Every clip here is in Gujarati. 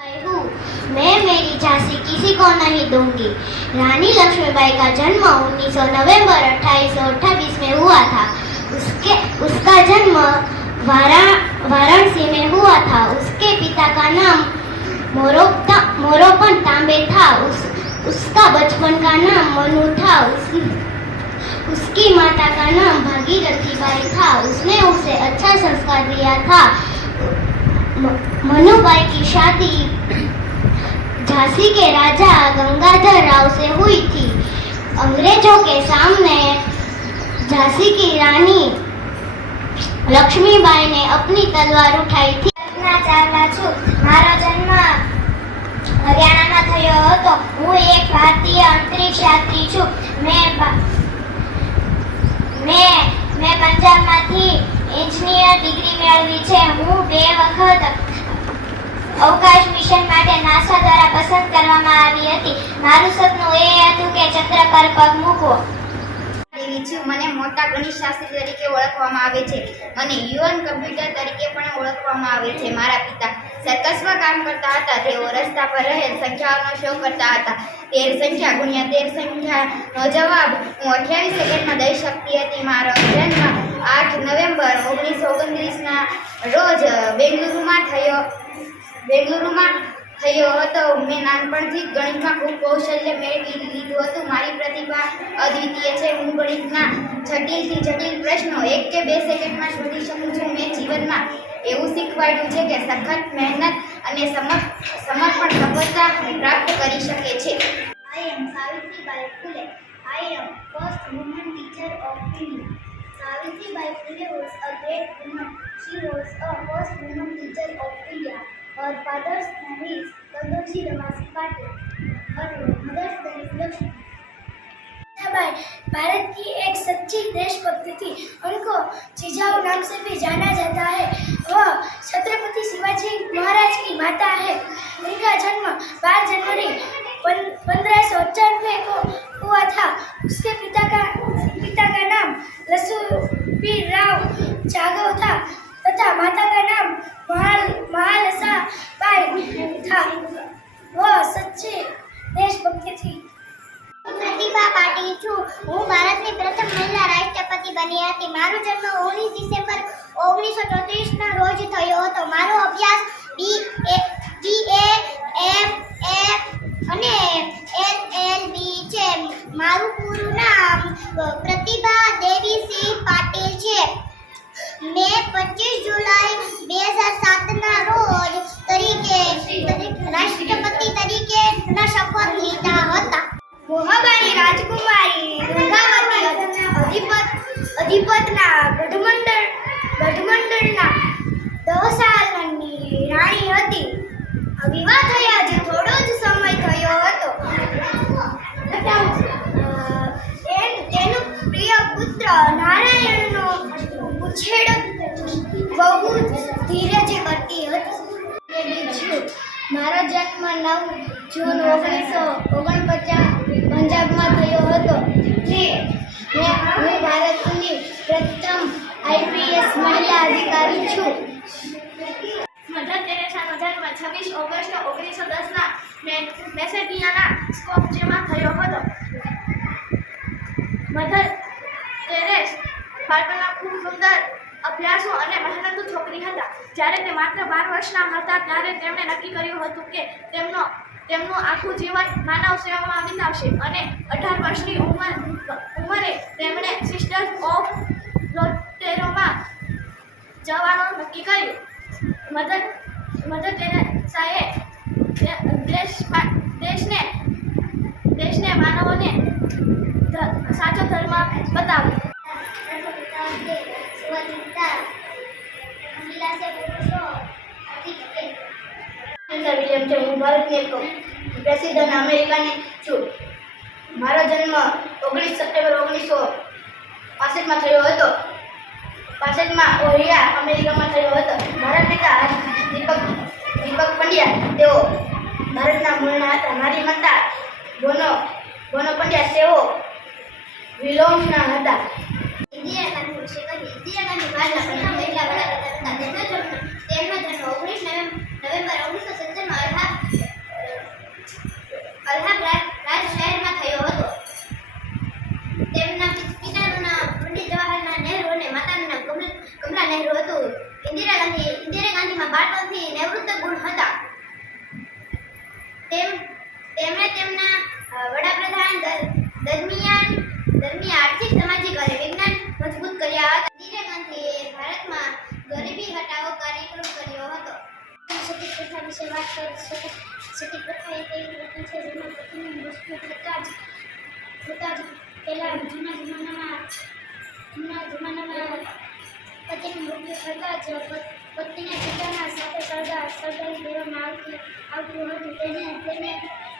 मैं मेरी झांसी किसी को नहीं दूँगी। रानी लक्ष्मीबाई का जन्म 1900 नवंबर अट्ठाईस में हुआ था। उसके उसका जन्म वाराणसी में हुआ था। उसके पिता का नाम मोरोपन तांबे था। उस उसका बचपन का नाम मनु था। उस, उसकी माता का नाम भागीरथी बाई था। उसने उसे अच्छा संस्कार दिया था। म- मनुबाई की शादी झांसी के राजा गंगाधर राव से हुई थी अंग्रेजों के सामने झांसी की रानी લક્ષ્મીબાઈ ને अपनी તલવાર ઉઠાઈ થી કલ્પના ચાવલા છું મારો જન્મ હરિયાણામાં થયો હતો હું એક ભારતીય અંતરિક્ષ યાત્રી છું મેં ભા- મેં મેં પંજાબમાંથી એન્જિનિયર ડિગ્રી મેળવી છે હું બે વખત અવકાશ મિશન માટે નાસા દ્વારા પસંદ કરવામાં આવી હતી. મારું સપનું એ હતું કે ચંદ્ર પર પગ મૂકવો. મને મોટા ગણિત શાસ્ત્રી તરીકે ઓળખવામાં આવે છે. મને યુવાન કમ્પ્યુટર તરીકે પણ ઓળખવામાં આવે છે મારા પિતા. સર્કસમાં કામ કરતા હતા. તેઓ રસ્તા પર રહેલ સંખ્યાઓનો શો કરતા હતા. તેર સંખ્યા ગુણ્યા તેર સંખ્યાનો જવાબ. હું અઠ્યાવીસ સેકન્ડમાં દઈ શકતી હતી. મારો જન્મ આઠ નવેમ્બર ઓગણીસો ઓગણત્રીસના રોજ બેંગલુરુમાં થયો. બેંગલુરુમાં થયો હતો મેં નાનપણથી ગણિતમાં ખૂબ કૌશલ્ય મેળવી લીધું હતું મારી પ્રતિભા અદ્વિતીય છે હું ગણિતના જટિલથી જટિલ પ્રશ્નો એક કે બે સેકન્ડમાં શોધી શકું છું મેં જીવનમાં એવું શીખવાડ્યું છે કે સખત મહેનત અને સમર્પ સમર્પણ સફળતા પ્રાપ્ત કરી શકે છે I am Savitribai Phule. I am first woman teacher of India. Savitribai Phule was a great woman. She was a first woman teacher of India. Her father's name is Kandoji Ramasi Patil. Her mother's name is Lakshmi. भाई भारत की एक सच्ची देशभक्ति थी उनको जिजाऊ नाम से भी जाना जाता है वह छत्रपति शिवाजी महाराज की माता है उनका जन्म 12 जनवरी पंद्रह सौ अट्ठानवे को हुआ था उसके पिता का નથી. પ્રતિભા પાટી છું. હું ભારતની પ્રથમ મહિલા રાષ્ટ્રપતિ બની હતી. મારો જન્મ ઓગણીસ ડિસેમ્બર ઓગણીસો ચોત્રીસ ચોત્રીસના રોજ થયો હતો. મારો અભ્યાસ બી એ બી એ, એમ એ અને એલ એલ બી છે. મારું પૂરું નામ પ્રતિભા દેવી સિંહ પાટીલ છે. મેં પચીસ જુલાઈ બે હજાર સાતના રોજ તરીકે, રાષ્ટ્રપતિ તરીકે શપથ લીધા હતા રાજકુમારી દુર્ગાવતી અધિપત અધિપતના ગઢમંડળ ગઢમંડળના દોસાલની રાણી હતી. વિવાહ થયા જે થોડો જ સમય થયો હતો. તેનું પ્રિય પુત્ર નારાયણનો ઉછેડ બહુ ધીરજ કરતી હતી. છું મારો જન્મ નવ જૂન ઓગણીસો ઓગણપચાસ પંજાબમાં થયો હતો હું ભારતની પ્રથમ આઈપીએસ મહિલા અધિકારી છું. મધર તેરેસાનો જન્મ ખૂબ સુંદર અભ્યાસુ અને મહેનતુ છોકરી હતા. જ્યારે તે માત્ર બાર વર્ષના હતા, ત્યારે તેમણે નક્કી કર્યું હતું કે તેમનો તેમનું આખું જીવન માનવ સેવામાં વિતાવશે અને અઢાર વર્ષની ઉંમર, ઉંમરે તેમણે સિસ્ટર ઓફ લોટેરોમાં જવાનું નક્કી કર્યું. મધર મદદ તેરેસાએ દે- દેશ વિલિયમ છે હું ભારતની એક પ્રસિદ્ધ અને અમેરિકાની છું. મારો જન્મ ઓગણીસ સપ્ટેમ્બર ઓગણીસો પાસઠમાં થયો હતો. પાસઠમાં ઓરિયા અમેરિકામાં થયો હતો. મારા પિતા દીપક દીપક પંડ્યા તેઓ ભારતના મૂળના હતા. મારી માતા બોનો બોનો પંડ્યા તેઓ વિલોમના હતા. ઇન્ડિયાના મહિલા વડાપ્રધાન હતા તેમનો જન્મ તેમનો જન્મ ઓગણીસ નવેમ્બર ઓગણીસો સત્તરમાં અઢાર નહેરુ હતું ઇન્દિરા ગાંધી ઇન્દિરા ગાંધીમાં બાળપણથી નિવૃત્ત ગુણ હતા તેમ તેમણે તેમના અ, વડાપ્રધાન દર- દરમિયાન દરમિયાન આર્થિક, સામાજિક અને વિજ્ઞાન મજબૂત કર્યા હતા. ઇન્દિરા ગાંધીએ ભારતમાં ગરીબી હટાવો કાર્યક્રમ કર્યો હતો. સતી પ્રથા વિશે વાત કરીશું સતી પ્રથા એક એવી પ્રથા છે જેમાં પતિનું મૃત્યુ થતાં જ થતાં જ પહેલાં જૂના જમાનામાં જૂના જમાનામાં પતિનું મૃત્યુ થતાં જ પ- પત્નીને પિતાના સાથે સળગા સળગાવી દેવામાં આવતી, આવતું હતું તેને તેને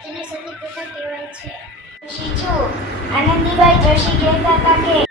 તેને સતી પ્રથા કહેવાય છે. જોશી છું આનંદીબાઈ જોશી કહેતા હતા કે